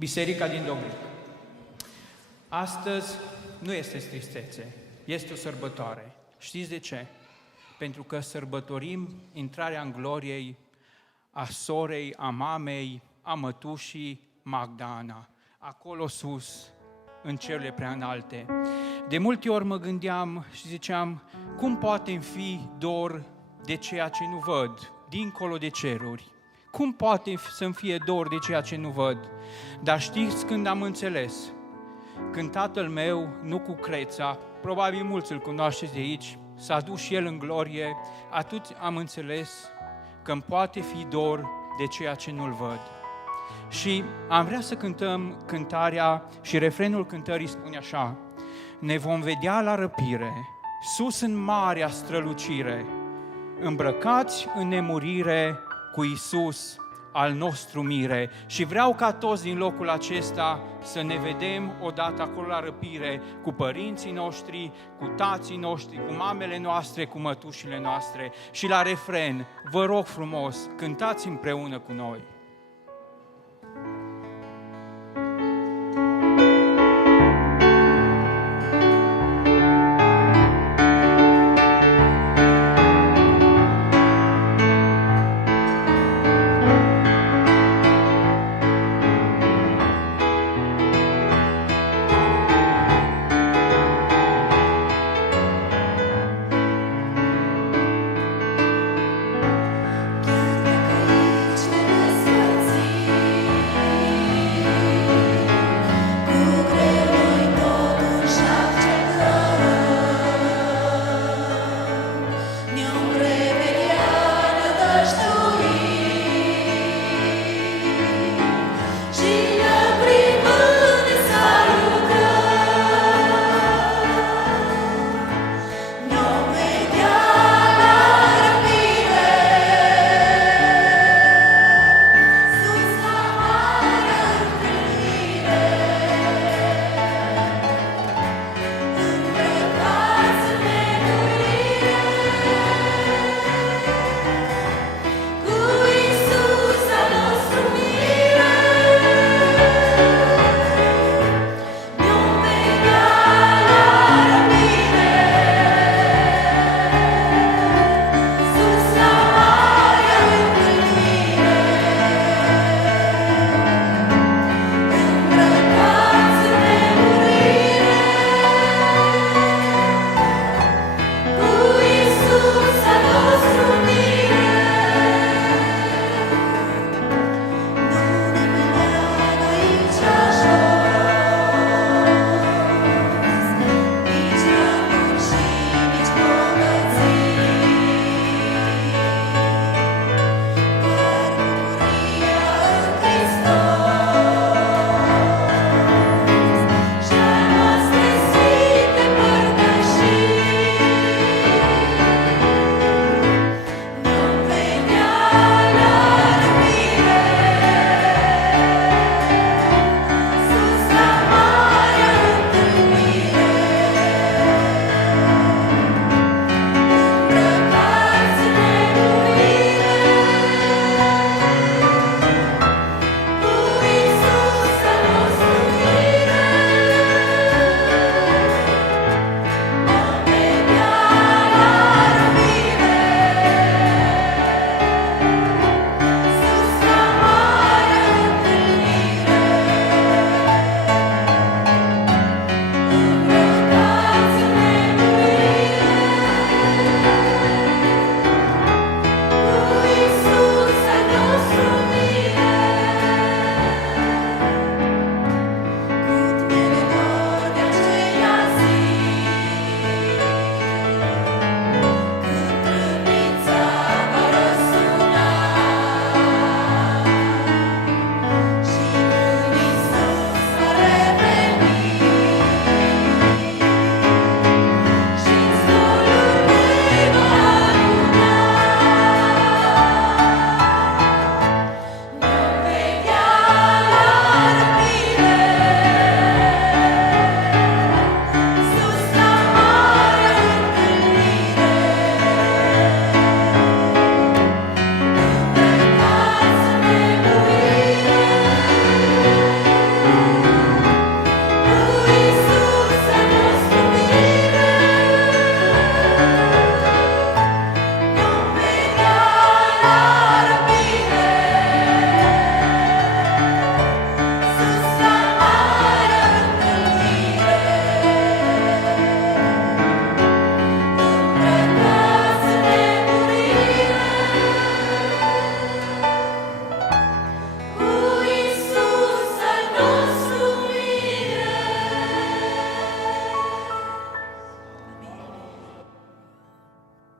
Biserica din Dobric. Astăzi nu este tristețe, este o sărbătoare. Știți de ce? Pentru că sărbătorim intrarea în gloriei a sorei, a mamei, a mătușii Magda Ana, acolo sus, în cerurile prea înalte. De multe ori mă gândeam și ziceam, cum poate fi dor de ceea ce nu văd, dincolo de ceruri? Cum poate să-mi fie dor de ceea ce nu văd? Dar știți când am înțeles? Când tatăl meu, nu cu Creța, probabil mulți îl cunoașteți de aici, s-a dus și el în glorie, atunci am înțeles că îmi poate fi dor de ceea ce nu-l văd. Și am vrea să cântăm cântarea și refrenul cântării spune așa: ne vom vedea la răpire, sus în marea strălucire, îmbrăcați în nemurire cu Iisus, al nostru mire. Și vreau ca toți din locul acesta să ne vedem odată acolo la răpire, cu părinții noștri, cu tații noștri, cu mamele noastre, cu mătușile noastre. Și la refren, vă rog frumos, cântați împreună cu noi.